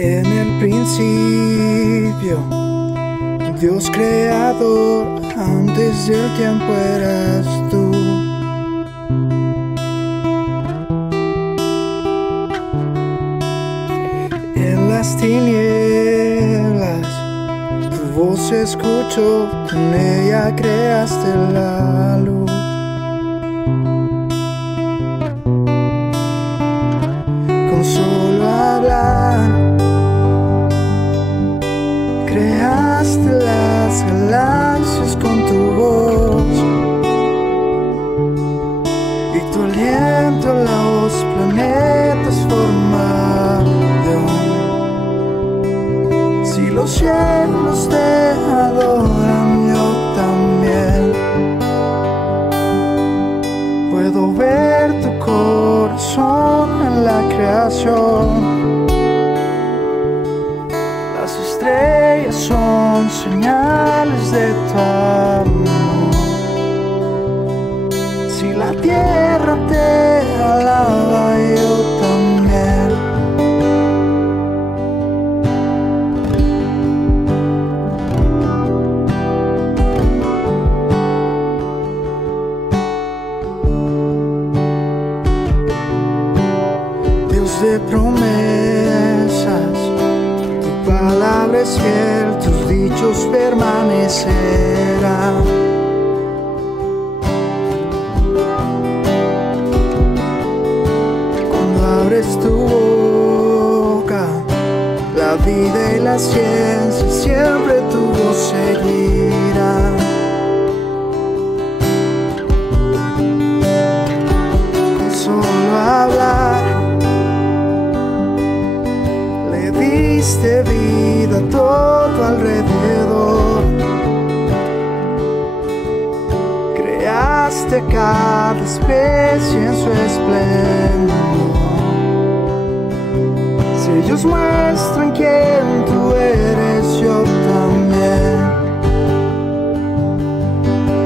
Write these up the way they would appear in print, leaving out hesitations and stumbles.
En el principio, Dios creador, antes del tiempo eras tú. En las tinieblas, tu voz escucho, con ella creaste la luz. Con solo hablar, creaste las galaxias con tu voz, y tu aliento los planetas formaron. Si los cielos te adoran, yo también puedo ver tu corazón en la creación. Las estrellas son señales de tu amor. Si la tierra te alaba, yo también. promesas, tu palabra es fiel, tus dichos permanecerán. Cuando abres tu boca, la vida y la ciencia siempre tu voz seguirán. Con solo hablar le diste vida a todo alrededor. Creaste cada especie en su esplendor. Si ellos muestran quién tú eres, yo también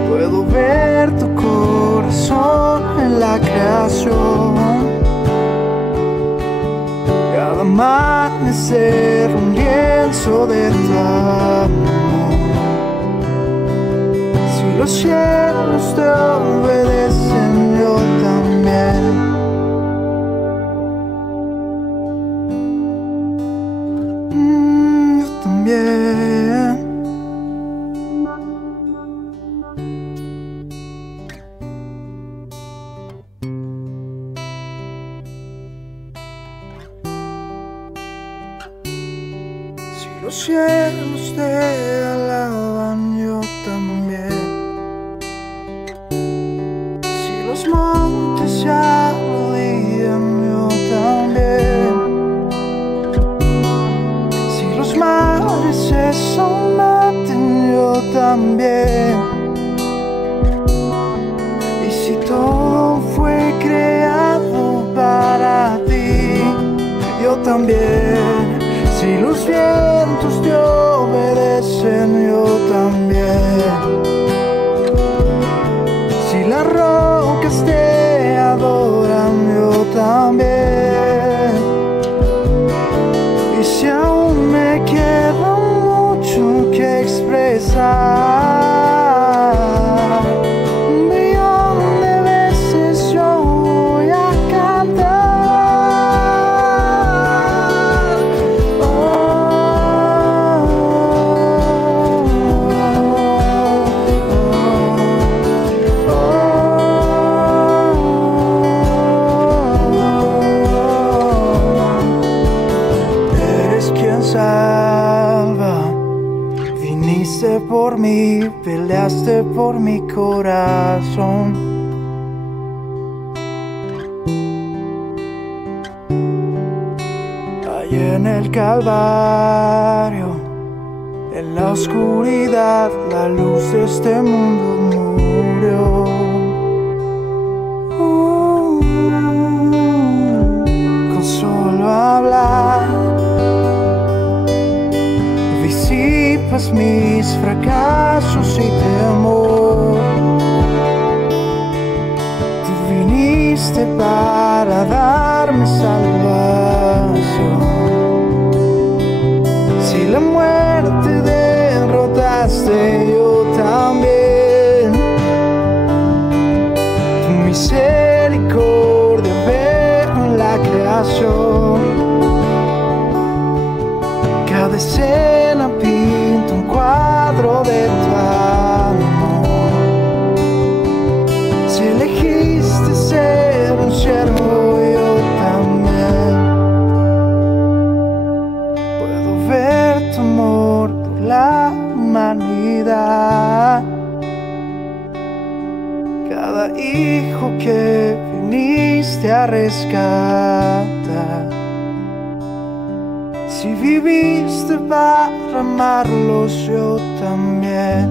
puedo ver tu corazón en la creación. Cada amanecer un lienzo de tu amor. Si los cielos te obedecen, yo también. Yo también. Si los cielos te alaban, yo también. Si los montes se arrodillan, yo también. Si los mares se someten, yo también. Y si todo fue creado para ti, yo también. Si los vientos te obedecen, yo también. Si las rocas te adoran, yo también. Y si aún me queda mucho que expresar, un millón de veces yo voy a cantar. Salva, viniste por mí, peleaste por mi corazón. Allí en el Calvario, en la oscuridad, la luz de este mundo murió. Con solo hablar disipas mis fracasos y temor. Tú viniste para darme salvación. Si la muerte derrotaste, yo también. Tu misericordia veo en la creación. Cada escena pinta un cuadro de tu amor. Si elegiste ser un siervo, yo también puedo ver tu amor por la humanidad. Cada hijo que viniste a rescatar. Si viviste para amarlos, yo también,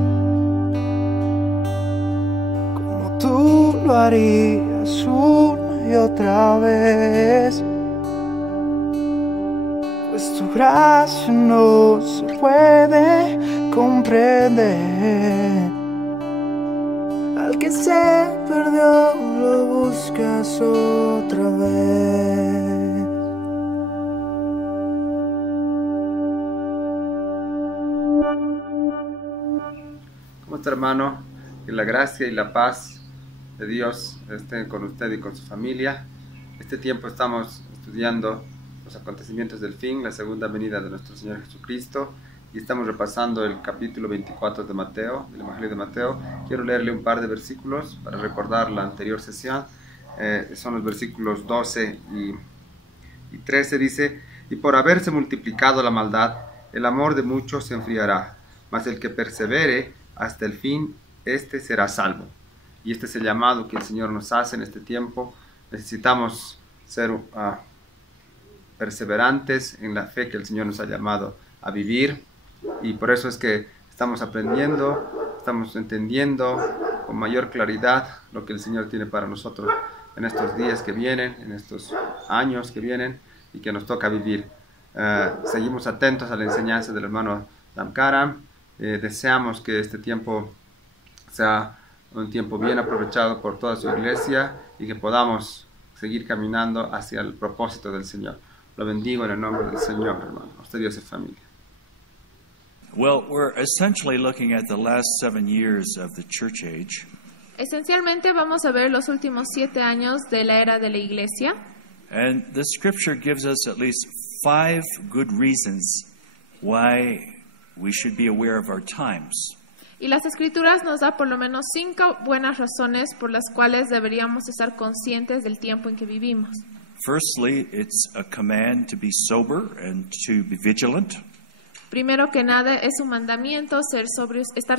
como tú lo harías una y otra vez. Pues tu gracia no se puede comprender. Al que se perdió lo buscas otra vez. ¿Cómo está, hermano? Que la gracia y la paz de Dios estén con usted y con su familia. Este tiempo estamos estudiando los acontecimientos del fin, la segunda venida de nuestro Señor Jesucristo, y estamos repasando el capítulo 24 de Mateo, del Evangelio de Mateo. Quiero leerle un par de versículos para recordar la anterior sesión. Son los versículos 12 y 13. Dice: y por haberse multiplicado la maldad, el amor de muchos se enfriará, mas el que persevere hasta el fin, éste será salvo. Y este es el llamado que el Señor nos hace en este tiempo. Necesitamos ser perseverantes en la fe que el Señor nos ha llamado a vivir, y por eso es que estamos aprendiendo, estamos entendiendo con mayor claridad lo que el Señor tiene para nosotros en estos días que vienen, en estos años que vienen y que nos toca vivir. Seguimos atentos a la enseñanza del hermano Damkaram. Deseamos que este tiempo sea un tiempo bien aprovechado por toda su iglesia y que podamos seguir caminando hacia el propósito del Señor. Lo bendigo en el nombre del Señor, hermano. A usted, Dios y familia. Well, we're essentially looking at the last 7 years of the church age. Esencialmente vamos a ver los últimos 7 años de la era de la iglesia. And the scripture gives us at least 5 good reasons why we should be aware of our times. Y las Escrituras nos da por lo menos 5 buenas razones por las cuales deberíamos estar conscientes del tiempo en que vivimos. Firstly, it's a command to be sober and to be vigilant. Primero que nada, es un mandamiento estar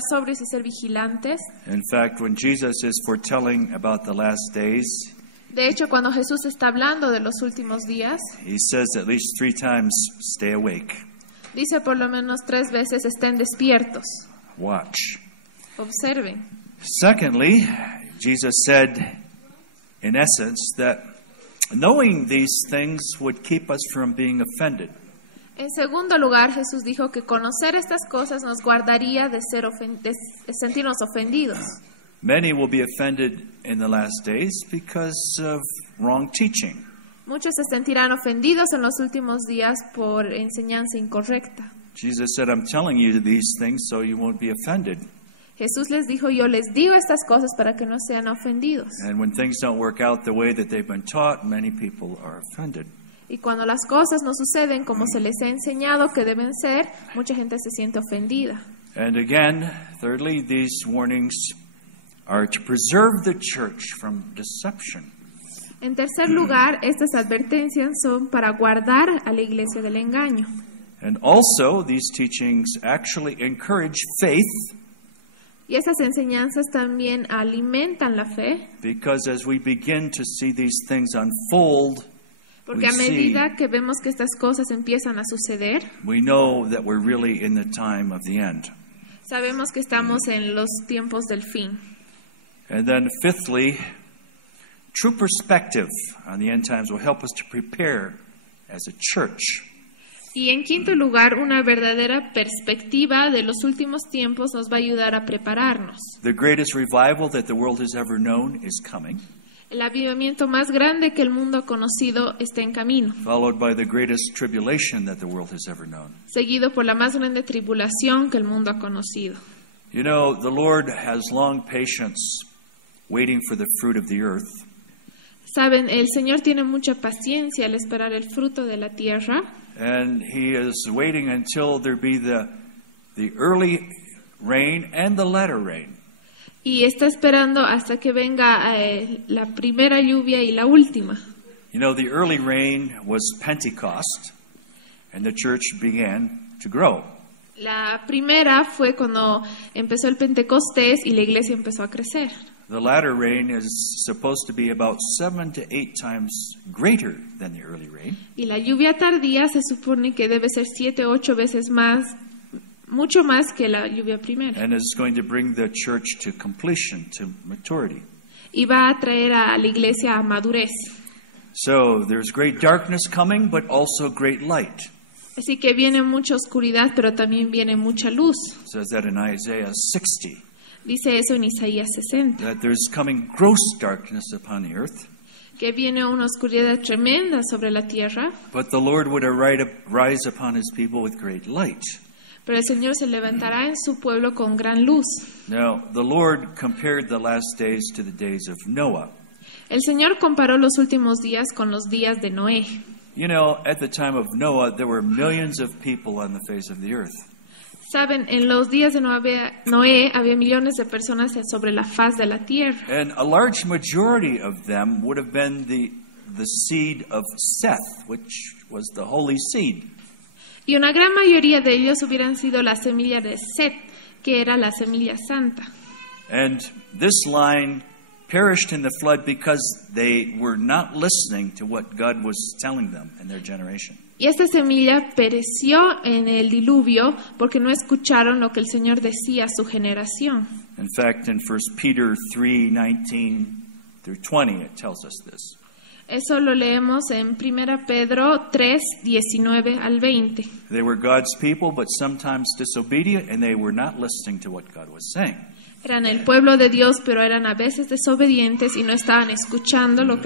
sobrios y ser vigilantes. In fact, when Jesus is foretelling about the last days, De hecho, cuando Jesús está hablando de los últimos días, he says at least 3 times, stay awake, dice por lo menos 3 veces, estén despiertos, watch. observen. Secondly, Jesus said, in essence, that knowing these things would keep us from being offended. En segundo lugar, Jesús dijo que conocer estas cosas nos guardaría de sentirnos ofendidos. Many will be offended in the last days because of wrong teaching. Muchos se sentirán ofendidos en los últimos días por enseñanza incorrecta. Jesus said, I'm telling you these things so you won't be offended. Jesús les dijo, yo les digo estas cosas para que no sean ofendidos. And when things don't work out the way that they've been taught, many people are offended. Y cuando las cosas no suceden como se les ha enseñado que deben ser, mucha gente se siente ofendida. And again, thirdly, these warnings are to preserve the church from deception. En tercer lugar, estas advertencias son para guardar a la iglesia del engaño. And also, these teachings actually encourage faith, Y estas enseñanzas también alimentan la fe, because as we begin to see these things unfold, porque a medida que vemos que estas cosas empiezan a suceder, we know that we're really in the time of the end. sabemos que estamos en los tiempos del fin. And then fifthly, true perspective on the end times will help us to prepare as a church. Y en quinto lugar, una verdadera perspectiva de los últimos tiempos nos va a ayudar a prepararnos. The greatest revival that the world has ever known is coming, El avivamiento más grande que el mundo ha conocido está en camino, followed by the greatest tribulation that the world has ever known. seguido por la más grande tribulación que el mundo ha conocido. You know, the Lord has long patience waiting for the fruit of the earth. Saben, el Señor tiene mucha paciencia al esperar el fruto de la tierra, And he is waiting until there be the early rain and the latter rain. y está esperando hasta que venga la primera lluvia y la última. You know, the early rain was Pentecost, and the church began to grow. La primera fue cuando empezó el Pentecostés y la iglesia empezó a crecer. The latter rain is supposed to be about 7 to 8 times greater than the early rain. Y la lluvia tardía se supone que debe ser 7 o 8 veces más, mucho más que la lluvia primera. And is going to bring the church to completion, to maturity. Y va a traer a la iglesia a madurez. So there's great darkness coming, but also great light. Así que viene mucha oscuridad, pero también viene mucha luz. It says that in Isaiah 60, Dice eso en Isaías 60, that there's coming gross darkness upon the earth, que viene una oscuridad tremenda sobre la tierra, but the Lord would arise upon his people with great light. pero el Señor se levantará en su pueblo con gran luz. Now, the Lord compared the last days to the days of Noah. El Señor comparó los últimos días con los días de Noé. You know, at the time of Noah, there were millions of people on the face of the earth. Saben, en los días de Noé había millones de personas sobre la faz de la tierra. And a large majority of them would have been the seed of Seth, which was the holy seed. Y una gran mayoría de ellos hubieran sido la semilla de Set, que era la semilla santa. And this line perished in the flood because they were not listening to what God was telling them in their generation. Y esta semilla pereció en el diluvio porque no escucharon lo que el Señor decía a su generación. In fact, in 1 Peter 3:19 through 20, it tells us this. Eso lo leemos en 1 Pedro 3, 19 al 20. They were God's people, but sometimes disobedient, and they were not listening to what God was saying. Eran el pueblo de Dios, pero eran a veces desobedientes y no estaban escuchando lo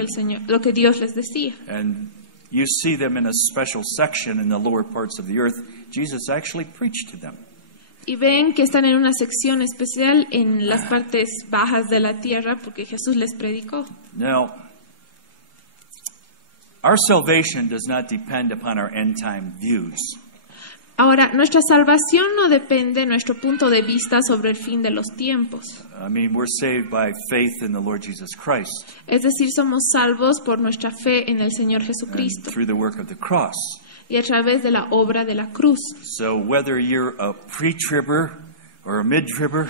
que Dios les decía. And you see them in a special section in the lower parts of the earth. Jesus actually preached to them. Y ven que están en una sección especial en las partes bajas de la tierra porque Jesús les predicó. Now, our salvation does not depend upon our end time views. Ahora, nuestra salvación no depende de nuestro punto de vista sobre el fin de los tiempos. I mean, we're saved by faith in the Lord Jesus Christ. Es decir, somos salvos por nuestra fe en el Señor And Jesucristo through the work of the cross. y a través de la obra de la cruz. So whether you're a pre-tribber or a mid-tribber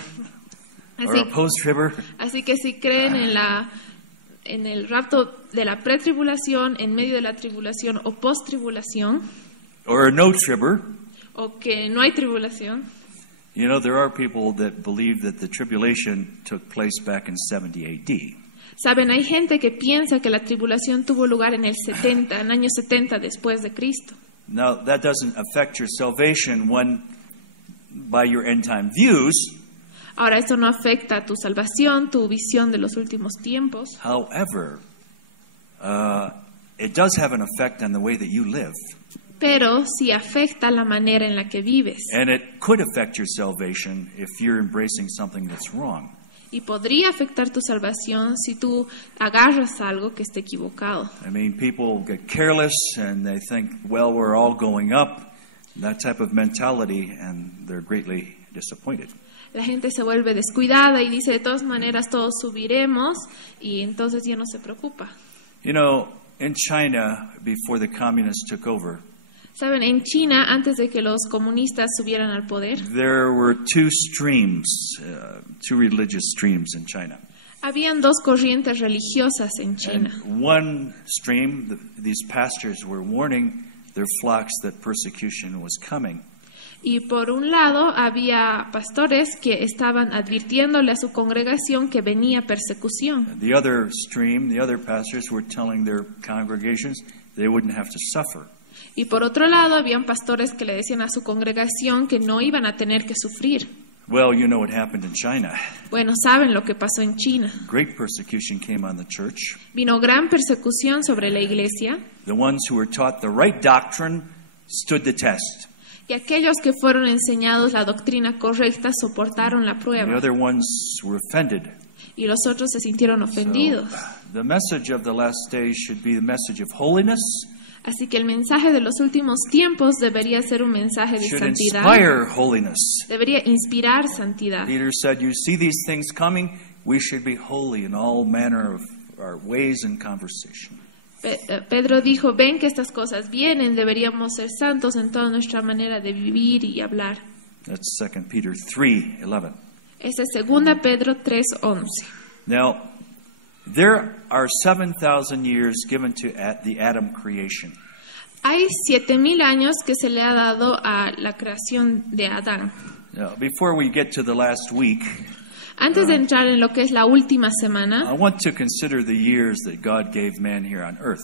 or a post-tribber, Así que si creen en el rapto de la pretribulación, en medio de la tribulación o post-tribulación, or a no-tribber, o que no hay tribulación, you know, there are people that believe that the tribulation took place back in 70 AD. saben, hay gente que piensa que la tribulación tuvo lugar en el año 70 después de Cristo. Now, that doesn't affect your salvation when, by your end-time views. Ahora, esto no afecta a tu salvación, tu visión de los últimos tiempos. However, it does have an effect on the way that you live. Pero sí afecta la manera en la que vives. And it could affect your salvation if you're embracing something that's wrong. Y podría afectar tu salvación si tú agarras algo que esté equivocado. I mean, people get careless and they think, well, we're all going up, that type of mentality, and they're greatly disappointed. La gente se vuelve descuidada y dice, de todas maneras todos subiremos, y entonces ya no se preocupa. You know, in China, before the communists took over, Saben, en China, antes de que los comunistas subieran al poder, there were two religious streams in China. habían dos corrientes religiosas en China. And one stream, these pastors were warning their flocks that persecution was coming. Y por un lado había pastores que estaban advirtiéndole a su congregación que venía persecución. The other stream, the other pastors were telling their congregations they wouldn't have to suffer. Y por otro lado habían pastores que le decían a su congregación que no iban a tener que sufrir. Well, you know what happened in China. Bueno, saben lo que pasó en China. Great persecution came on the church. Vino gran persecución sobre la iglesia. The ones who were taught the right doctrine stood the test. Y aquellos que fueron enseñados la doctrina correcta soportaron la The prueba. other ones were offended. Y los otros se sintieron ofendidos. The message of the last days should be the message of holiness. Así que el mensaje de los últimos tiempos debería ser un mensaje de Should santidad. inspire holiness. Debería inspirar santidad. Peter said, you see these things coming, we should be holy in all manner of our ways and conversation. Pedro dijo, ven que estas cosas vienen, deberíamos ser santos en toda nuestra manera de vivir y hablar. That's 2 Peter 3:11. Esa es 2 Pedro 3:11. Now, there are 7,000 years given to the Adam creation. Hay 7,000 años que se le ha dado a la creación de Adán. Now, before we get to the last week, Antes de entrar en lo que es la última I semana, want to consider the years that God gave man here on earth.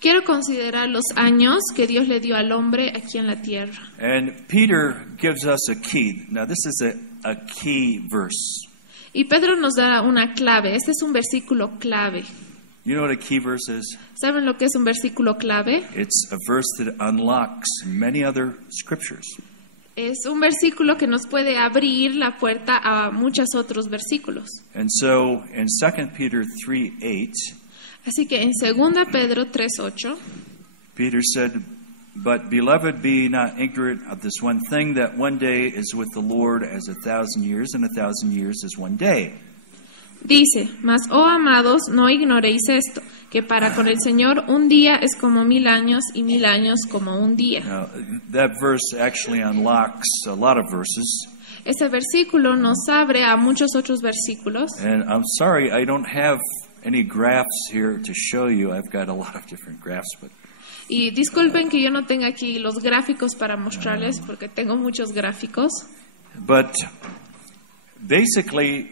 quiero considerar los años que Dios le dio al hombre aquí en la tierra. And Peter gives us a key. Now, this is a key verse. Y Pedro nos da una clave. Este es un versículo clave. You know what a key verse is? ¿Saben lo que es un versículo clave? It's a verse that unlocks many other scriptures. Es un versículo que nos puede abrir la puerta a muchos otros versículos. And so, in 2 Peter 3:8, Así que en 2 Pedro 3:8, Peter said, "But beloved, be not ignorant of this one thing, that one day is with the Lord as 1,000 years, and 1,000 years as one day." Dice, mas, oh amados, no ignoréis esto, que para con el Señor un día es como 1000 años y 1000 años como un día. Now, that verse actually unlocks a lot of verses. Este versículo nos abre a muchos otros versículos. And I'm sorry, I don't have any graphs here to show you. I've got a lot of different graphs, but Y disculpen que yo no tenga aquí los gráficos para mostrarles, porque tengo muchos gráficos. Basically,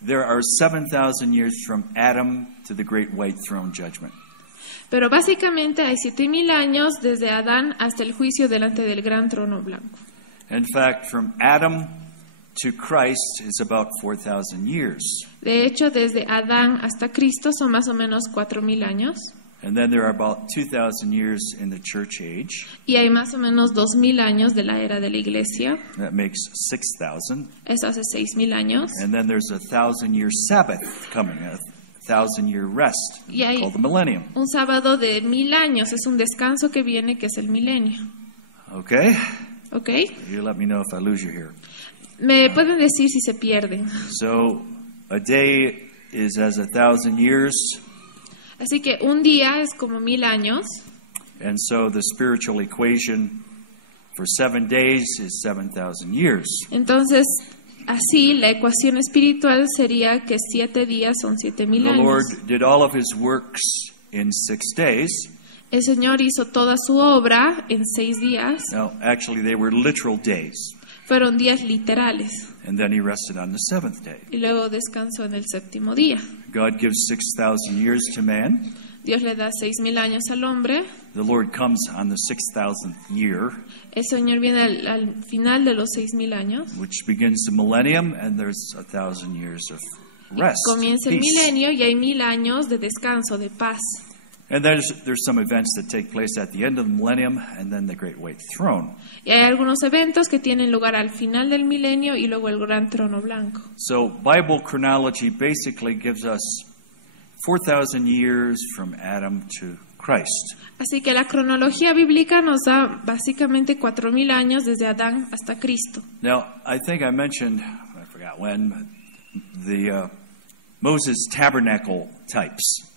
there are 7,000 years from Adam to the great white throne judgment. Pero básicamente hay 7000 años desde Adán hasta el juicio delante del gran trono blanco. In fact, from Adam to Christ is about 4,000 years. De hecho, desde Adán hasta Cristo son más o menos 4000 años. And then there are about 2,000 years in the church age. Y hay más o menos 2000 años de la era de la iglesia. That makes 6,000. Eso hace 6000 años. And then there's a 1,000-year Sabbath coming, a 1,000-year rest Y hay called the millennium. un sábado de 1000 años, es un descanso que viene, que es el milenio. Okay? ¿Ok? You let me know if I lose you here. Me pueden decir si se pierden. So a day is as 1,000 years. Así que un día es como 1000 años. And so the spiritual equation for 7 days is 7,000 years. Entonces, así la ecuación espiritual sería que 7 días son 7000 The años. Lord did all of his works in 6 days. El Señor hizo toda su obra en 6 días. Now, actually, they were literal days. Fueron días literales. And then he rested on the 7th day. Y luego descansó en el 7º día. God gives 6,000 years to man. Dios le da 6000 años al hombre. The Lord comes on the 6,000th year, El Señor viene al final de los 6000 años. which begins the millennium, and there's 1,000 years of rest, Comienza el peace. milenio y hay 1000 años de descanso, de paz. And there's some events that take place at the end of the millennium, and then the great white throne. Y hay algunos eventos que tienen lugar al final del milenio y luego el gran trono blanco. So Bible chronology basically gives us 4,000 years from Adam to Christ. Así que la cronología bíblica nos da básicamente 4000 años desde Adán hasta Cristo. Now, I think I mentioned, I forgot when, the Moses tabernacle types.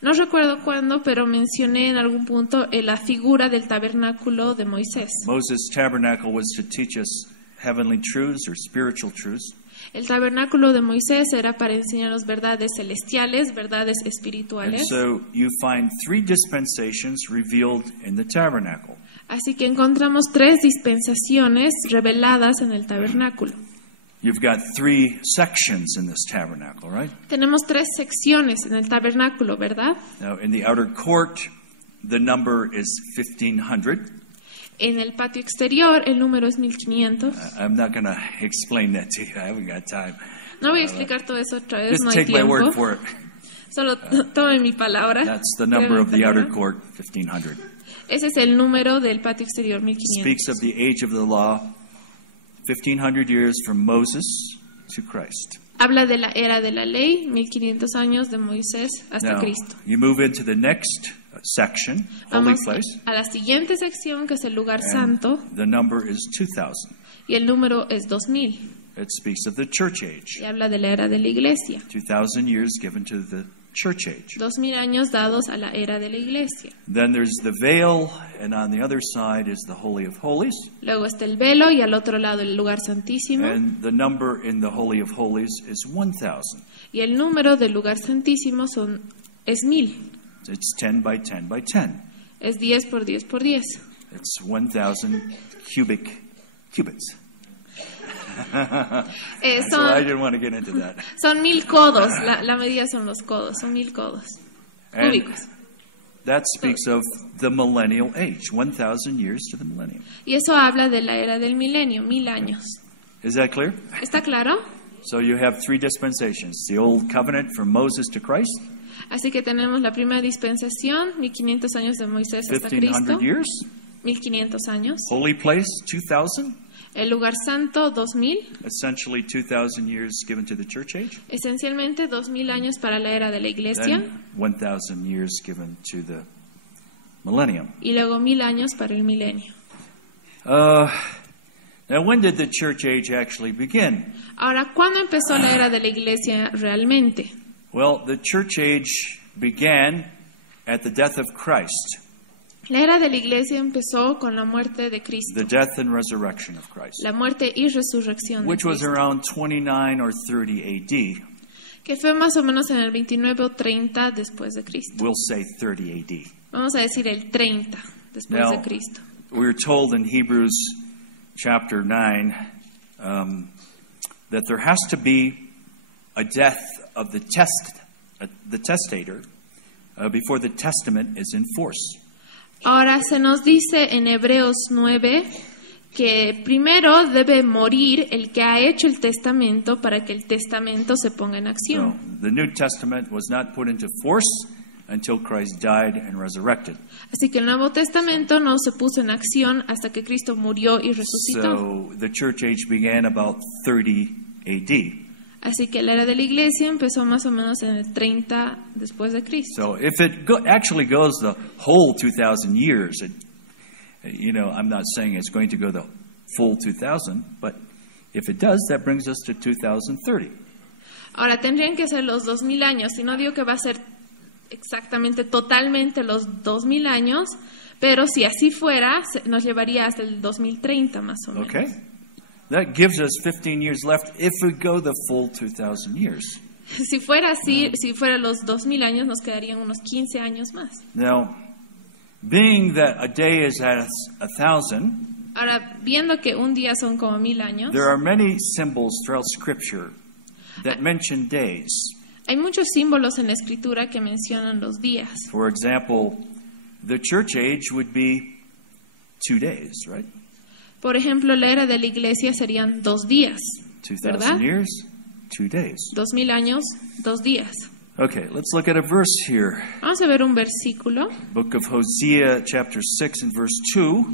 No recuerdo cuándo, pero mencioné en algún punto la figura del tabernáculo de Moisés. Moses' tabernacle was to teach us heavenly truths or spiritual truths. El tabernáculo de Moisés era para enseñarnos verdades celestiales, verdades And espirituales. so you find 3 dispensations revealed in the tabernacle. Así que encontramos 3 dispensaciones reveladas en el tabernáculo. You've got 3 sections in this tabernacle, right? Tenemos 3 secciones en el tabernáculo, ¿verdad? Now, in the outer court, the number is 1,500. En el patio exterior el número es 1500. I'm not going to explain that to you. I haven't got time. No voy a explicar todo eso otra vez, Just no hay take my tiempo. word for it. Solo tomen mi palabra. That's the number of the Créeme mi outer palabra. court, 1,500. Ese es el número del patio exterior, 1500. Speaks of the age of the law, 1,500 years from Moses to Christ. Habla de la era de la ley, 1500 años de Moisés hasta Now, Cristo. you move into the next section, holy Vamos place, a la siguiente sección, que es el lugar and santo, the number is 2,000. y el número es 2000. It speaks of the church age, Y habla de la era de la iglesia. 2,000 years given to the church age. 2000 años dados a la era de la iglesia. Then there's the veil, and on the other side is the Holy of Holies. Luego está el velo y al otro lado el lugar santísimo. And the number in the Holy of Holies is 1,000. Y el número del lugar santísimo es 1000. It's 10 by 10 by 10. Es 10 por 10 por 10. It's 1,000 cubic cubits. So I didn't want to get into that. Son 1000 codos. La medida son los codos. Son 1000 codos. And Cúbicos. that speaks of the millennial age, 1,000 years to the millennium. Y eso habla de la era del milenio, 1000 años. Is that clear? ¿Está claro? So you have 3 dispensations, the old covenant from Moses to Christ, Así que tenemos la primera dispensación, 1500 años de Moisés hasta Cristo. 1,500 years. 1500 años. Holy place, 2,000. El lugar santo, 2000. Essentially 2,000 years given to the church age. Esencialmente 2000 años para la era de la iglesia. Then 1,000 years given to the millennium. y luego 1000 años para el milenio. Now, when did the church age actually begin? Ahora, ¿cuándo empezó la era de la iglesia realmente? Well, the church age began at the death of Christ, La era de la iglesia empezó con la muerte de Cristo, the death and resurrection of Christ, la muerte y resurrección de which was Cristo, around 29 or 30 AD. que fue más o menos en el 29 o 30 después de Cristo. We'll say 30 AD. Vamos a decir el 30 después Now, de Cristo. We're told in Hebrews chapter 9 that there has to be a death of the testator before the testament is in force. Ahora se nos dice en Hebreos 9 que primero debe morir el que ha hecho el testamento para que el testamento se ponga en So acción. the New Testament was not put into force until Christ died and resurrected. Así que el Nuevo Testamento no se puso en acción hasta que Cristo murió y resucitó. So the church age began about 30 AD. Así que la era de la iglesia empezó más o menos en el 30 después de Cristo. So if it actually goes the whole 2,000 years, I'm not saying it's going to go the full 2,000, but if it does, that brings us to 2030. Ahora tendrían que ser los 2000 años, y no digo que va a ser exactamente totalmente los 2000 años, pero si así fuera, nos llevaría hasta el 2030 más o menos. Okay? That gives us 15 years left if we go the full 2,000 years. Si fuera así, si fuera los 2000 años, nos quedarían unos 15 años más. Now, being that a day is at 1,000, Ahora, viendo que un día son como 1000 años, there are many symbols throughout Scripture that mention days. hay muchos símbolos en la Escritura que mencionan los días. For example, the church age would be 2 days, right? Por ejemplo, la era de la iglesia serían 2 días, 2,000 ¿verdad? years, 2 days. 2000 años, 2 días. Okay, let's look at a verse here. Vamos a ver un versículo Book of Hosea, chapter 6 and verse 2,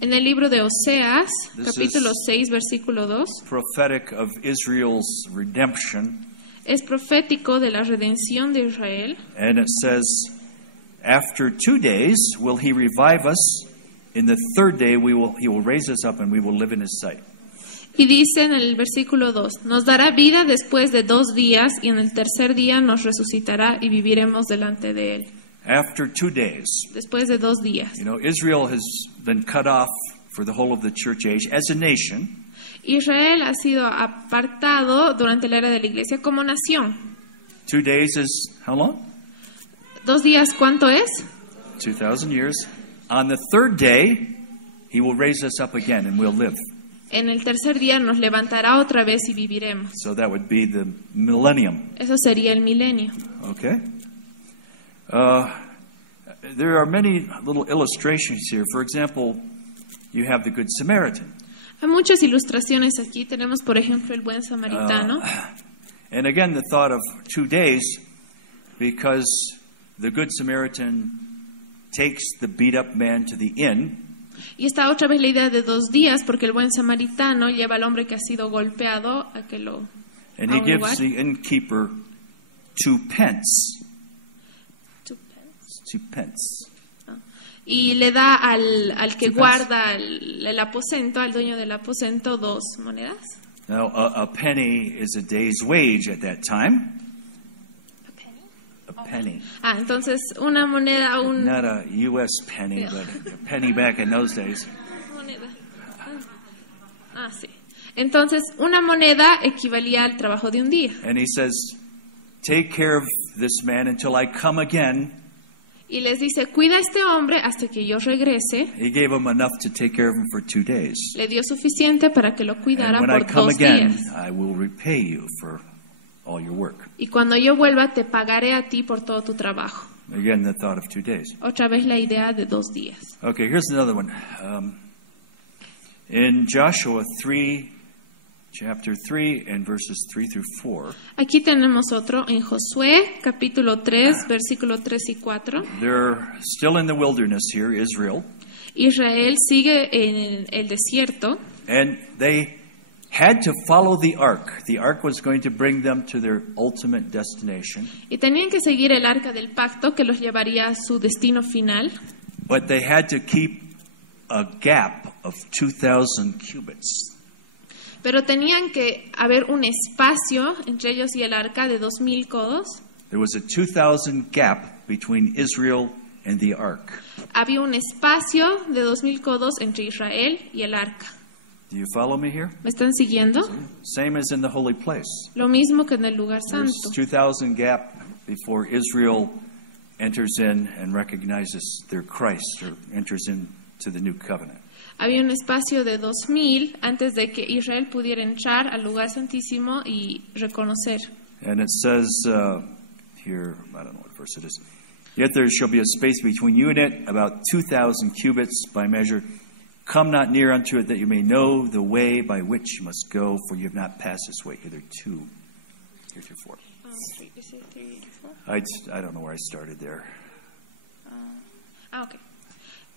en el libro de Oseas, This capítulo is- 6, versículo 2. prophetic of Israel's redemption. Es profético de la redención de Israel. And it says, after 2 days will he revive us. In the third day he will raise us up and we will live in his sight. Y dice en el versículo 2, nos dará vida después de 2 días y en el tercer día nos resucitará y viviremos delante de él. After 2 days. Después de 2 días. Israel has been cut off for the whole of the church age as a nation. Israel ha sido apartado durante la era de la iglesia como nación. 2 days is how long? 2 días, ¿cuánto es? 2,000 years. On the third day, he will raise us up again and we'll live. En el tercer día nos levantará otra vez y viviremos. So that would be the millennium. Eso sería el milenio. Okay? There are many little illustrations here. For example, you have the Good Samaritan. Hay muchas ilustraciones aquí. Tenemos, por ejemplo, el buen samaritano. And again, the thought of 2 days, because the Good Samaritan takes the beat up man to the inn. Y está otra vez la idea de 2 días, porque el buen samaritano lleva al hombre que ha sido golpeado a que lo And a he un gives lugar. the innkeeper 2 pence. 2 pence. Y le da al que 2 pence. guarda el aposento, al dueño del aposento, 2 monedas. Now, a penny is a day's wage at that time. A penny. Entonces una moneda, Not a U.S. penny, Yeah. but a penny back in those days. moneda. Sí. Entonces una moneda equivalía al trabajo de un día. And he says, take care of this man until I come again. Y les dice, cuida a este hombre hasta que yo regrese. He gave him enough to take care of him for 2 days. Le dio suficiente para que lo cuidara And when I por come 2 again, días. I will repay you for all your work. Y cuando yo vuelva, te pagaré a ti por todo tu trabajo. Again, the thought of 2 days. Otra vez la idea de 2 días. Okay, here's another one. In Joshua 3, chapter 3, and verses 3 through 4, Aquí tenemos otro en Josué, capítulo 3, versículo 3 y 4. they're still in the wilderness here, Israel, Israel sigue en el desierto and they had to follow the ark. The ark was going to bring them to their ultimate destination. y tenían que seguir el arca del pacto que los llevaría a su destino final. But they had to keep a gap of 2,000 cubits. Pero tenían que haber un espacio entre ellos y el arca de 2,000 codos. There was a 2,000 gap between Israel and the ark. Había un espacio de 2,000 codos entre Israel y el arca. Do you follow me here? ¿Me están siguiendo? Same as in the holy place. Lo mismo que en el lugar There's santo. 2,000 gap before Israel enters in and recognizes their Christ or enters into the new covenant. Había un espacio de 2,000 antes de que Israel pudiera entrar al lugar santísimo y reconocer. And it says here, I don't know what verse it is. Yet there shall be a space between you and it, about 2,000 cubits by measure. Come not near unto it, that you may know the way by which you must go, for you have not passed this way heretofore. I don't know where I started there. Okay.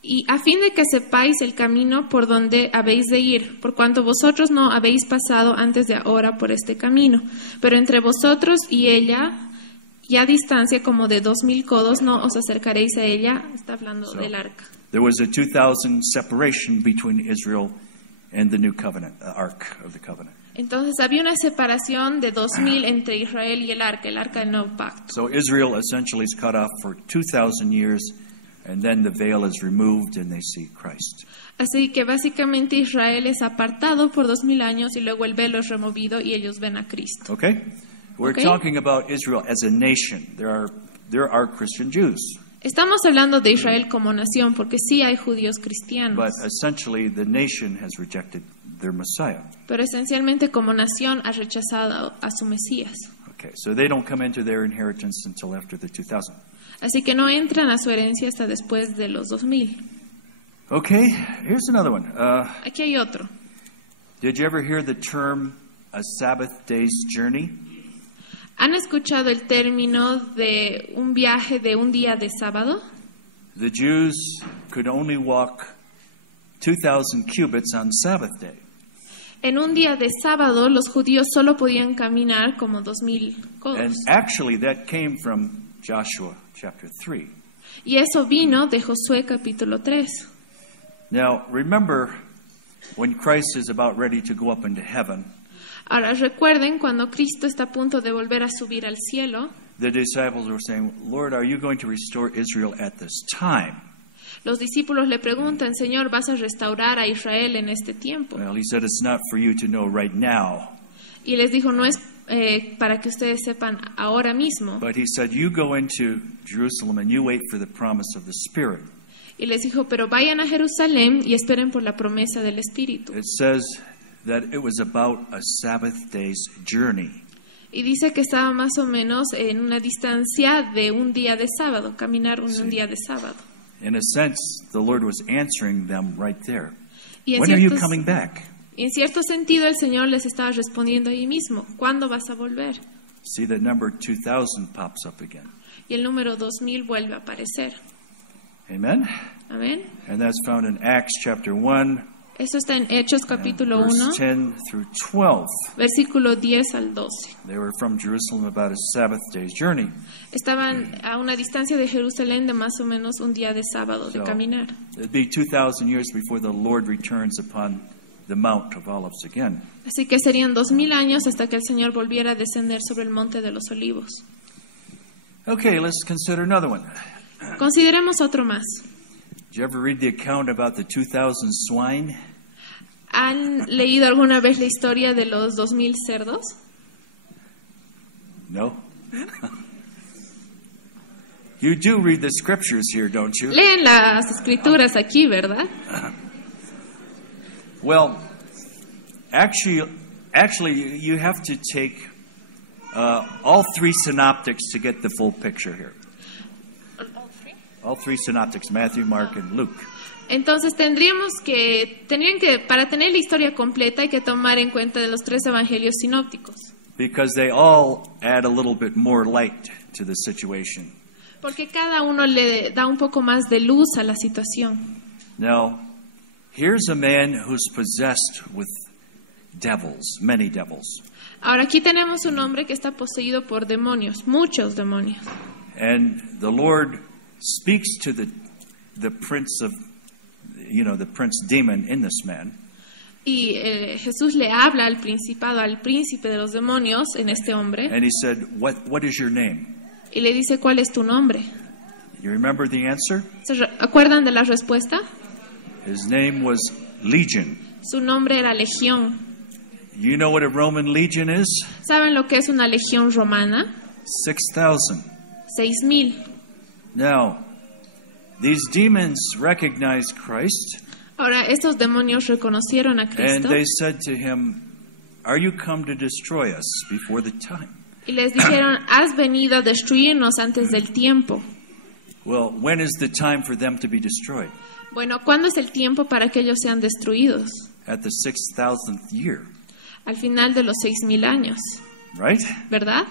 Y a fin de que sepáis el camino por donde habéis de ir, por cuanto vosotros no habéis pasado antes de ahora por este camino, pero entre vosotros y ella, y a distancia como de 2,000 codos, no os acercaréis a ella. Está hablando del arca. There was a 2,000 separation between Israel and the new covenant, the ark of the covenant. Entonces había una separación de 2,000 entre Israel y el arca del nuevo pacto. So Israel essentially is cut off for 2,000 years, and then the veil is removed and they see Christ. Así que básicamente Israel es apartado por 2,000 años y luego el velo es removido y ellos ven a Cristo. Okay? We're Okay. talking about Israel as a nation. There are Christian Jews, Estamos hablando de Israel como nación porque sí hay judíos cristianos, but essentially the nation has rejected their Messiah. pero esencialmente como nación ha rechazado a su Mesías. Okay, so they don't come into their inheritance until after the 2000. Así que no entran a su herencia hasta después de los 2,000. Okay, here's another one. Aquí hay otro. Did you ever hear the term a Sabbath day's journey? ¿Han escuchado el término de un viaje de un día de sábado? The Jews could only walk 2,000 cubits on Sabbath day. En un día de sábado, los judíos solo podían caminar como 2,000 And codos. actually that came from Joshua chapter 3. Y eso vino de Josué capítulo 3. Now, remember when Christ is about ready to go up into heaven, Ahora recuerden, cuando Cristo está a punto de volver a subir al cielo, the disciples were saying, Lord, are you going to restore Israel at this time? los discípulos le preguntan, Señor, ¿vas a restaurar a Israel en este tiempo? Well, he said, it's not for you to know right now. Y les dijo, no es para que ustedes sepan ahora mismo. But he said, you go into Jerusalem and you wait for the promise of the Spirit. Y les dijo, pero vayan a Jerusalén y esperen por la promesa del Espíritu. It says that it was about a Sabbath day's journey. Y dice que estaba más o menos en una distancia de un día de sábado, caminar un día de sábado. In a sense, the Lord was answering them right there. Y When are you coming back? en cierto sentido el Señor les estaba respondiendo ahí mismo, ¿cuándo vas a volver? See, that number 2,000 pops up again. Y el número 2,000 vuelve a aparecer. Amen? Amén. And that's found in Acts chapter 1, Eso está en Hechos capítulo 1, verse 10 through 12. versículo 10 al 12. They were from Jerusalem about a Sabbath day's journey. Estaban a una distancia de Jerusalén de más o menos un día de sábado, de So, caminar. it'd be 2,000 years before the Lord returns upon the Mount of Olives again. Así que serían 2,000 años hasta que el Señor volviera a descender sobre el monte de los olivos. Okay, let's consider another one. Consideremos otro más. Did you ever read the account about the 2,000 swine? ¿Han leído alguna vez la historia de los 2,000 cerdos? No? You do read the scriptures here, don't you? Leen las escrituras aquí, ¿verdad? Well, actually, you have to take all three synoptics to get the full picture here. All three synoptics, Matthew, Mark, and Luke. Entonces tendrían que, para tener la historia completa, hay que tomar en cuenta de los 3 evangelios sinópticos. Because they all add a little bit more light to the situation. Porque cada uno le da un poco más de luz a la situación. Now, here's a man who's possessed with devils, many devils. Ahora aquí tenemos un hombre que está poseído por demonios, muchos demonios. And the Lord speaks to the the prince of, the prince demon in this man. Y Jesús le habla al principado, al príncipe de los demonios en este hombre. And he said, what is your name? Y le dice, ¿cuál es tu nombre? You remember the answer? ¿Se acuerdan de la respuesta? His name was Legion. Su nombre era Legión. You know what a Roman legion is? ¿Saben lo que es una legión romana? 6,000. 6,000. Now, these demons recognized Christ. Ahora, estos demonios reconocieron a And Cristo they said to him, "Are you come to destroy us before the time?" y les dijeron, has venido a destruirnos antes del tiempo. Well, when is the time for them to be destroyed? Bueno, ¿cuándo es el tiempo para que ellos sean destruidos? At the 6,000th year, Al final de los 6,000 años, right? ¿verdad?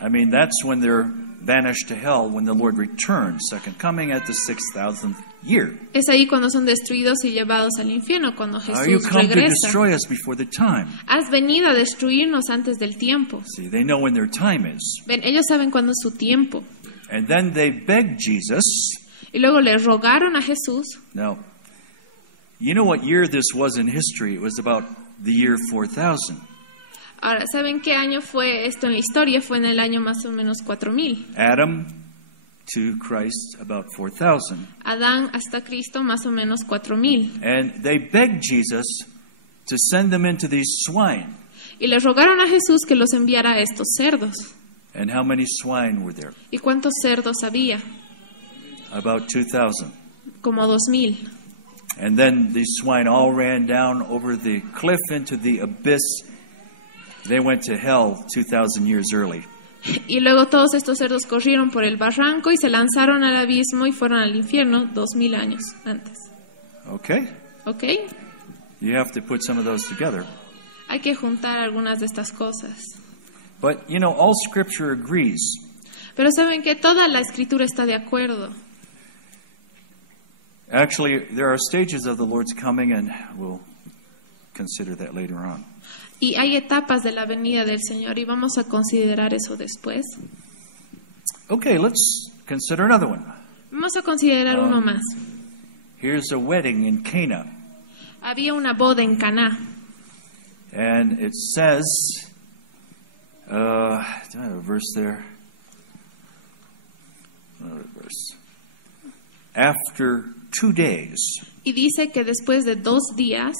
I mean, that's when they're banished to hell when the Lord returns, second coming at the 6,000th year. Es ahí cuando son destruidos y llevados al infierno, cuando Are you Jesús come to regresa. destroy us before the time? Has venido a destruirnos antes del tiempo. See, they know when their time is. Ven, ellos saben cuándo es su tiempo. And then they begged Jesus. Y luego le rogaron a Jesús. Now, you know what year this was in history? It was about the year 4000. Ahora, ¿saben qué año fue esto en la historia? Fue en el año más o menos 4000. Adam to Christ, about 4000. Adán hasta Cristo, más o menos 4000. And they begged Jesus to send them into these swine. Y le rogaron a Jesús que los enviara a estos cerdos. And how many swine were there? ¿Y cuántos cerdos había? About 2,000. Como 2000. And then these swine all ran down over the cliff into the abyss. They went to hell 2,000 years early. Y luego todos estos cerdos corrieron por el barranco y se lanzaron al abismo y fueron al infierno 2000 años antes. Okay? ¿Ok? You have to put some of those together. Hay que juntar algunas de estas cosas. But, all Scripture agrees. Pero saben que toda la escritura está de acuerdo. Actually, there are stages of the Lord's coming, and we'll consider that later on. Y hay etapas de la venida del Señor y vamos a considerar eso después. Okay, let's consider another one. Vamos a considerar uno más. Here's a wedding in Cana. Había una boda en Caná. And it says, do I have a verse there? Another verse. After 2 days, Y dice que después de 2 días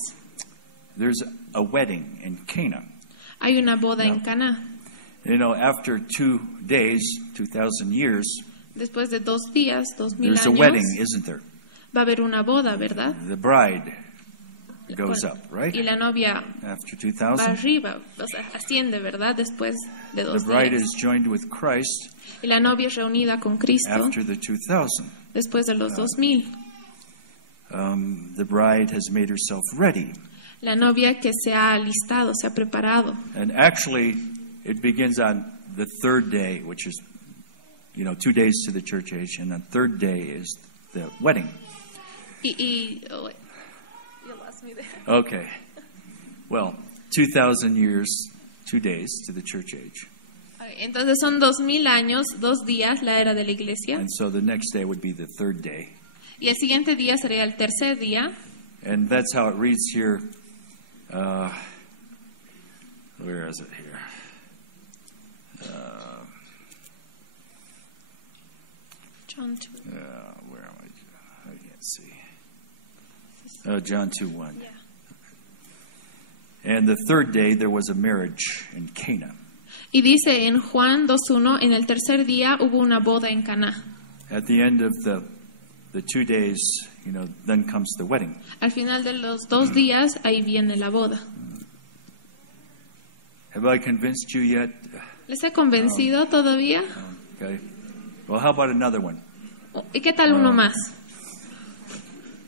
there's a wedding in Cana. hay una boda en Caná. After 2 days, 2,000 years, Después de 2 días, 2000 there's a años, wedding, isn't there? va a haber una boda, ¿verdad? The bride goes up, right? Y la novia After va 2,000. arriba, o sea, asciende, ¿verdad? Después de The 2 bride días. is joined with Christ Y la novia es reunida con Cristo after the 2,000. después de los 2000. The bride has made herself ready. La novia que se ha alistado, se ha preparado. And actually, it begins on the third day, which is, 2 days to the church age, and the third day is the wedding. Oh, wait. You lost me there. Okay. Well, 2,000 years, 2 days to the church age. Entonces son 2000 años, 2 días, la era de la iglesia. And so the next day would be the third day. Y el siguiente día sería el tercer día. And that's how it reads here. Where is it here? John 2. Where am I? I can't see. John 2:1. Yeah. And the third day there was a marriage in Cana. Y dice en Juan 2:1, en el tercer día hubo una boda en Caná. At the end of the 2 days, then comes the wedding. Al final de los 2 días, ahí viene la boda. Have I convinced you yet? ¿Les he convencido todavía? Okay. Well, how about another one? ¿Y qué tal uno más?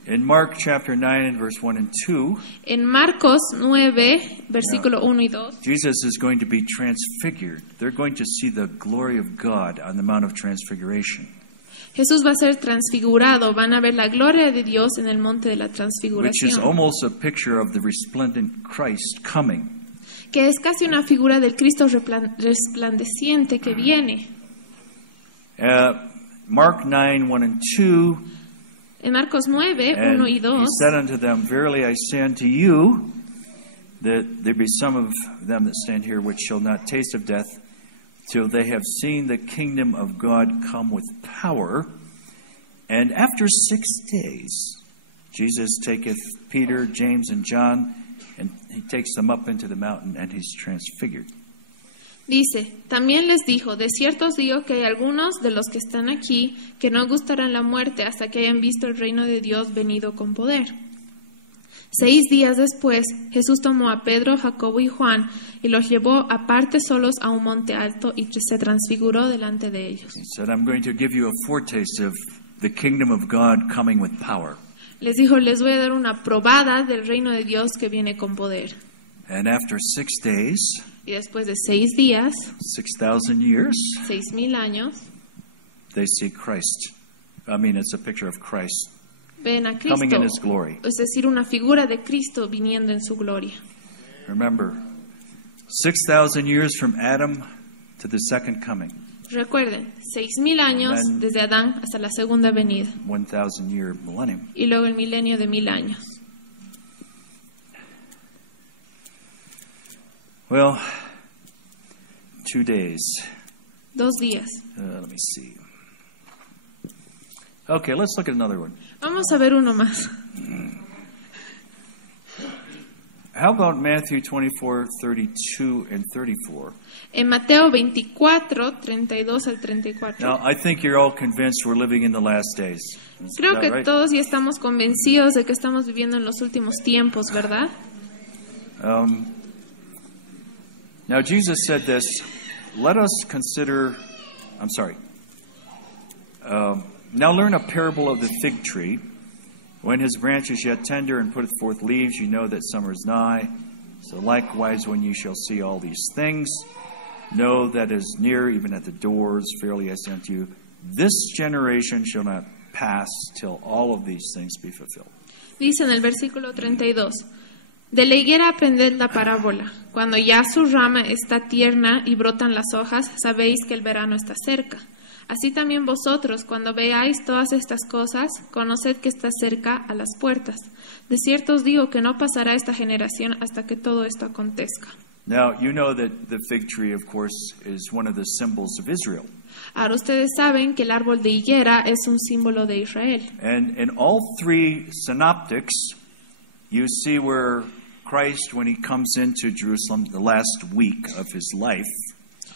In Mark chapter 9 and verse 1 and 2, En Marcos 9, versículo 1 y 2, Jesus is going to be transfigured. They're going to see the glory of God on the Mount of Transfiguration, Jesús va a ser transfigurado. Van a ver la gloria de Dios en el monte de la which is transfiguración, almost a picture of the resplendent Christ coming. que es casi una figura del Cristo resplandeciente que viene. Mark 9, 1 and 2, En Marcos 9, And 1 y he 2, said unto them, Verily I say unto you, that there be some of them that stand here which shall not taste of death, till they have seen the kingdom of God come with power. And after 6 days, Jesus taketh Peter, James, and John, and he takes them up into the mountain, and he's transfigured. dice, también les dijo, de cierto os digo que hay algunos de los que están aquí que no gustarán la muerte hasta que hayan visto el reino de Dios venido con poder. 6 días después, Jesús tomó a Pedro, Jacobo y Juan y los llevó aparte solos a un monte alto y se transfiguró delante de ellos. He said, I'm going to give you a foretaste of the kingdom of God coming with power. Les dijo, les voy a dar una probada del reino de Dios que viene con poder. And after 6 days, Y después de 6 días, 6,000 years, 6,000 años, they see Christ. I mean, it's a picture of Christ ven a coming in Cristo, his glory. es decir, una figura de Cristo viniendo en su gloria. Remember, 6,000 years from Adam to the second coming. Recuerden, 6,000 años Amen. desde Adán hasta la segunda venida 1,000 year millennium. y luego el milenio de 1,000 años. Well, 2 days. 2 días. Let me see. Okay, let's look at another one. Vamos a ver uno más. How about Matthew 24, 32, and 34? En Mateo 24, 32 al 34. Now, I think you're all convinced we're living in the last days. Is Creo that que right? todos ya estamos convencidos de que estamos viviendo en los últimos tiempos, ¿verdad? Now, Jesus said this, let us consider, now learn a parable of the fig tree. When his branch is yet tender and putteth forth leaves, you know that summer is nigh. So likewise, when you shall see all these things, know that is near, even at the doors. Verily I say unto you, this generation shall not pass till all of these things be fulfilled. Dice en el versículo 32, de la higuera aprended la parábola. Cuando ya su rama está tierna y brotan las hojas, sabéis que el verano está cerca. Así también vosotros, cuando veáis todas estas cosas, conoced que está cerca a las puertas. De cierto os digo que no pasará esta generación hasta que todo esto acontezca. Now, you know that the fig tree, of course, is one of the symbols of Israel. Ahora ustedes saben que el árbol de higuera es un símbolo de Israel. And in all 3 synoptics, you see where Christ, when he comes into Jerusalem, the last week of his life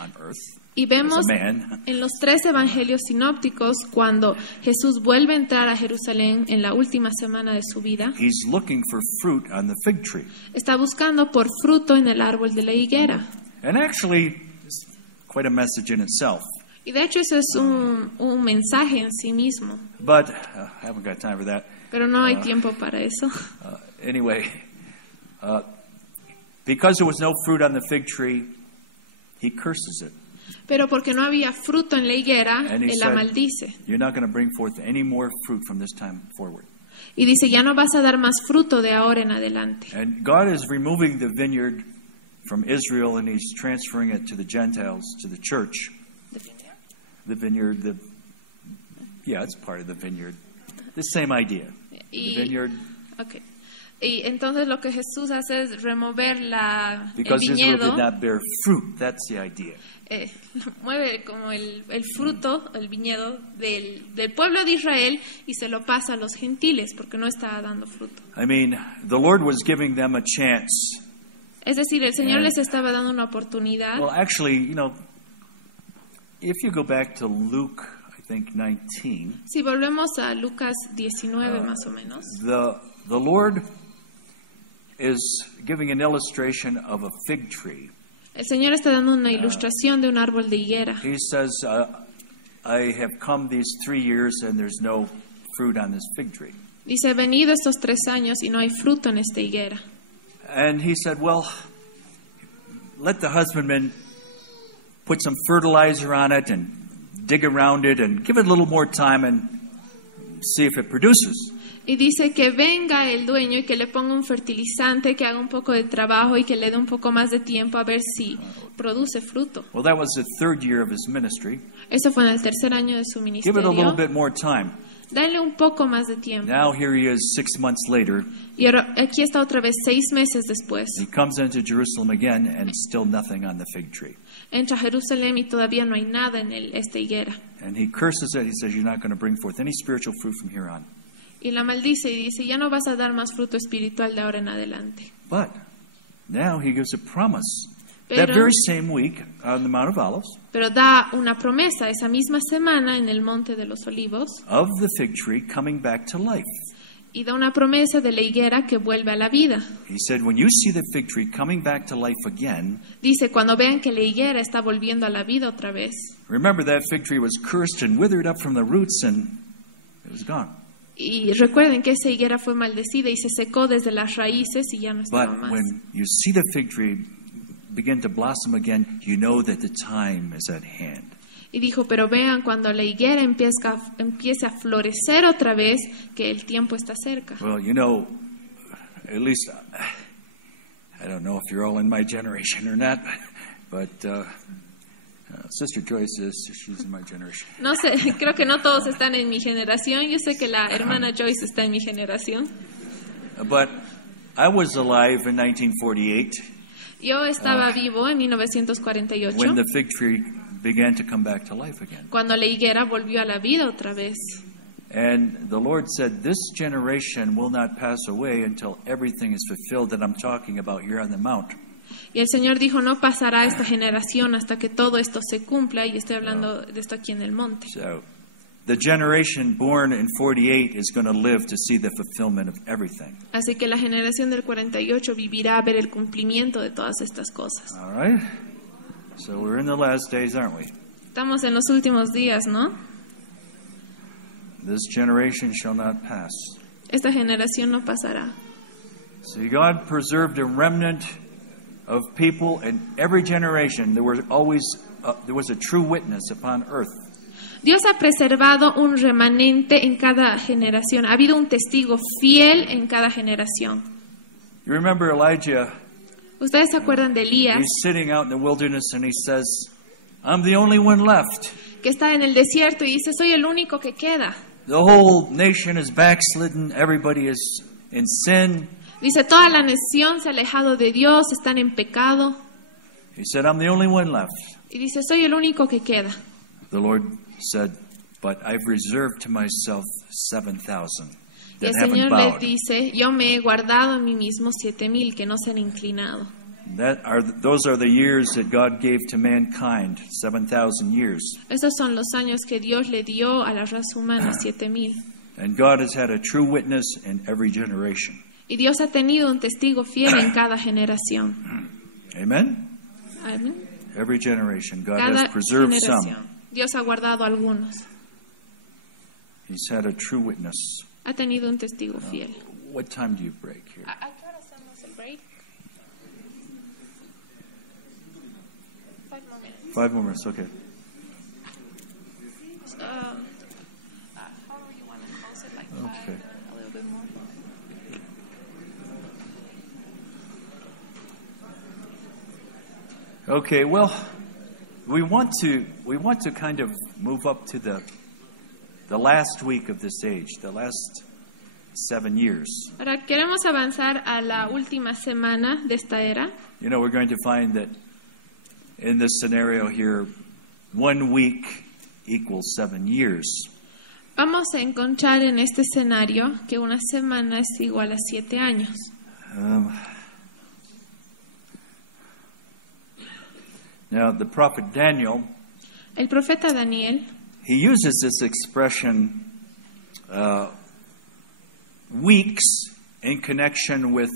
on earth, Y vemos as a man, en los 3 evangelios sinópticos cuando Jesús vuelve a entrar a Jerusalén en la última semana de su vida, he's looking for fruit on the fig tree. está buscando por fruto en el árbol de la higuera. And actually, it's quite a message in itself. Y de hecho eso es un mensaje en sí mismo, But I haven't got time for that. pero no hay tiempo para eso. Anyway, because there was no fruit on the fig tree, he curses it. Pero porque no había fruto en la higuera, And he él la said, maldice. you're not going to bring forth any more fruit from this time forward. Y dice, ya no vas a dar más fruto de ahora en adelante. And God is removing the vineyard from Israel and he's transferring it to the Gentiles, to the church. The vineyard, it's part of the vineyard. The same idea. The vineyard. Okay. Y entonces lo que Jesús hace es remover el Because Israel viñedo, did not bear fruit. That's the idea. mueve como el fruto, el viñedo del pueblo de Israel y se lo pasa a los gentiles porque no estaba dando fruto. I mean, the Lord was giving them a chance. Es decir, el Señor And- les estaba dando una oportunidad. Well, actually, if you go back to Luke, I think 19, Si volvemos a Lucas 19 más o menos, the Lord is giving an illustration of a fig tree. el Señor está dando una ilustración de un árbol de higuera. He says, I have come these 3 years and there's no fruit on this fig tree. Dice, venido estos 3 años y no hay fruto en esta higuera. And he said, well, let the husbandman put some fertilizer on it and dig around it and give it a little more time and see if it produces. Y dice que venga el dueño y que le ponga un fertilizante, que haga un poco de trabajo y que le dé un poco más de tiempo a ver si produce fruto. Well, that was the 3rd year of his ministry. Eso fue en el 3er año de su Give it a little ministerio. bit more time. Dale un poco más de tiempo. Now here he is 6 months later. Y ahora, aquí está otra vez 6 meses después. He comes into Jerusalem again and still nothing on the fig tree. Entra a Jerusalén y todavía no hay nada en esta higuera. And he curses it. He says, you're not going to bring forth any spiritual fruit from here on. Y la maldice y dice, ya no vas a dar más fruto espiritual de ahora en adelante. But now he gives a promise. Pero- That very same week on the Mount of Olives Pero da una promesa esa misma semana en el Monte de los Olivos of the fig tree coming back to life. y da una promesa de la higuera que vuelve a la vida. He said, when you see the fig tree coming back to life again, Dice, cuando vean que la higuera está volviendo a la vida otra vez, remember that fig tree was cursed and withered up from the roots and it was gone. y recuerden que esa higuera fue maldecida y se secó desde las raíces y ya no estaba But más. when you see the fig tree begin to blossom again, you know that the time is at hand. Y dijo, pero vean, cuando la higuera empiece a florecer otra vez, que el tiempo está cerca. Well, you know, at least, I don't know if you're all in my generation or not, but Sister Joyce is, she's in my generation. No sé, creo que no todos están en mi generación. Yo sé que la hermana Joyce está en mi generación. But I was alive in 1948 Yo estaba vivo en 1948, when the fig tree began to come back to life again. cuando la higuera volvió a la vida otra vez. And the Lord said, this generation will not pass away until everything is fulfilled that I'm talking about here on the mount. Y el Señor dijo, no pasará esta generación hasta que todo esto se cumpla, y estoy hablando de esto aquí en el monte. So the generation born in 48 is going to live to see the fulfillment of everything. Así que la generación del 48 vivirá a ver el cumplimiento de todas estas cosas. All right? So we're in the last days, aren't we? Estamos en los últimos días, ¿no? This generation shall not pass. Esta generación no pasará. See, God preserved a remnant of people in every generation. There was a true witness upon earth. Dios ha preservado un remanente en cada generación. Ha habido un testigo fiel en cada generación. You remember Elijah? ¿Ustedes se acuerdan de Elías, He's sitting out in the wilderness and he says, I'm the only one left. que está en el desierto y dice, soy el único que queda? The whole nation is backslidden. Everybody is in sin. Dice, toda la nación se ha alejado de Dios, están en pecado. He said, I'm the only one left. Y dice, soy el único que queda. The Lord said, but I've reserved to myself 7,000 Y el that haven't Señor les bowed. dice, yo me he guardado a mí mismo 7,000 que no se han inclinado. Those are the years that God gave to mankind, 7,000 years. Esos son los años que Dios le dio a la raza humana, 7,000. And God has had a true witness in every generation. Y Dios ha tenido un testigo fiel en cada generación. Amen? Amén. Every generation. God Cada has preserved some. generación. Dios ha guardado a algunos. He's had a true witness. Ha tenido un testigo fiel. What time do you break here? ¿A qué hora hacemos el break? 5 more minutes. 5 more minutes, okay. However you want to close it, like Okay. a little bit more. Okay, well, we want to kind of move up to the last week of this age, the last 7 years. Ahora queremos avanzar a la última semana de esta era. You know, we're going to find that in this scenario here, 1 week equals 7 years. Vamos a encontrar en este escenario que una semana es igual a 7 años. Now, the prophet Daniel, El profeta Daniel he uses this expression, weeks, in connection with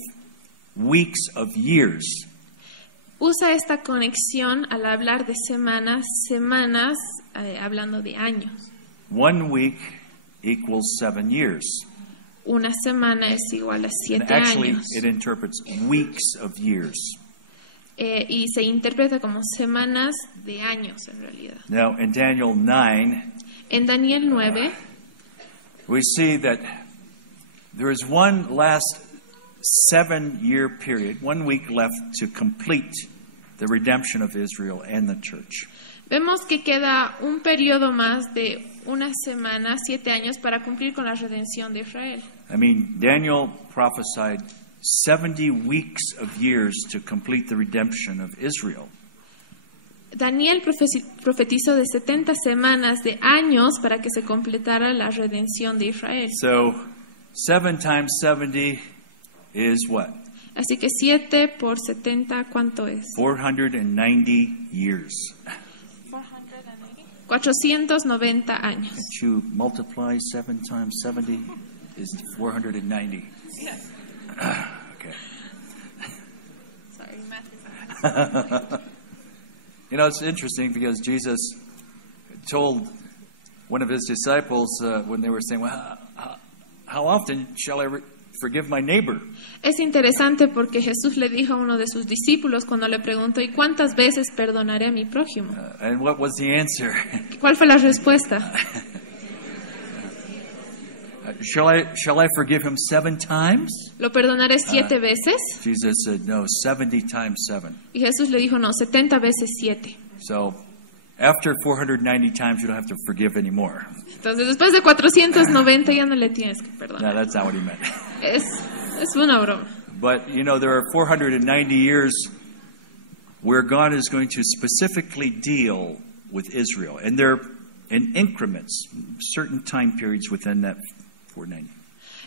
weeks of years. usa esta conexión al hablar de semanas, hablando de años. 1 week equals 7 years. Una semana es igual a And 7 actually, años. it interprets weeks of years. Y se interpreta como semanas de años en realidad. Now, in Daniel 9, En Daniel 9 we see that there is one last 7-year period, 1 week left to complete the redemption of Israel and the church. Vemos que queda un periodo más de una semana, 7 años, para cumplir con la redención de Israel. I mean, Daniel prophesied 70 weeks of years to complete the redemption of Israel. Daniel profetizó de 70 semanas, de años, para que se completara la redención de Israel. So 7 times 70 is what? Así que 7 por 70, ¿cuánto es? 490 years. 490 años. Can't you multiply 7 times 70 is 490? Okay. Sorry, math is You know, it's interesting because Jesus told one of his disciples when they were saying, well, how often shall I forgive my neighbor? Es interesante porque Jesús le dijo a uno de sus discípulos cuando le preguntó, ¿y cuántas veces perdonaré a mi prójimo? And what was the answer? ¿Cuál fue la respuesta? Shall I forgive him 7 times? ¿Lo perdonaré 7 veces? Jesus said, no, 70 times 7. Y Jesús le dijo, no, 70 veces 7. So after 490 times, you don't have to forgive anymore. Entonces, después de 490 ya no le tienes que No, perdonar. that's not what he meant. Es una broma. But, you know, there are 490 years where God is going to specifically deal with Israel. And they're in increments, certain time periods within that 490.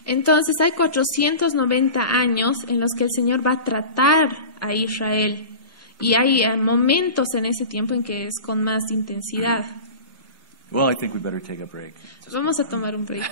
Entonces hay 490 años en los que el Señor va a tratar a Israel. Y hay momentos en ese tiempo en que es con más intensidad. Well, I think we better take a break. Vamos a tomar un break.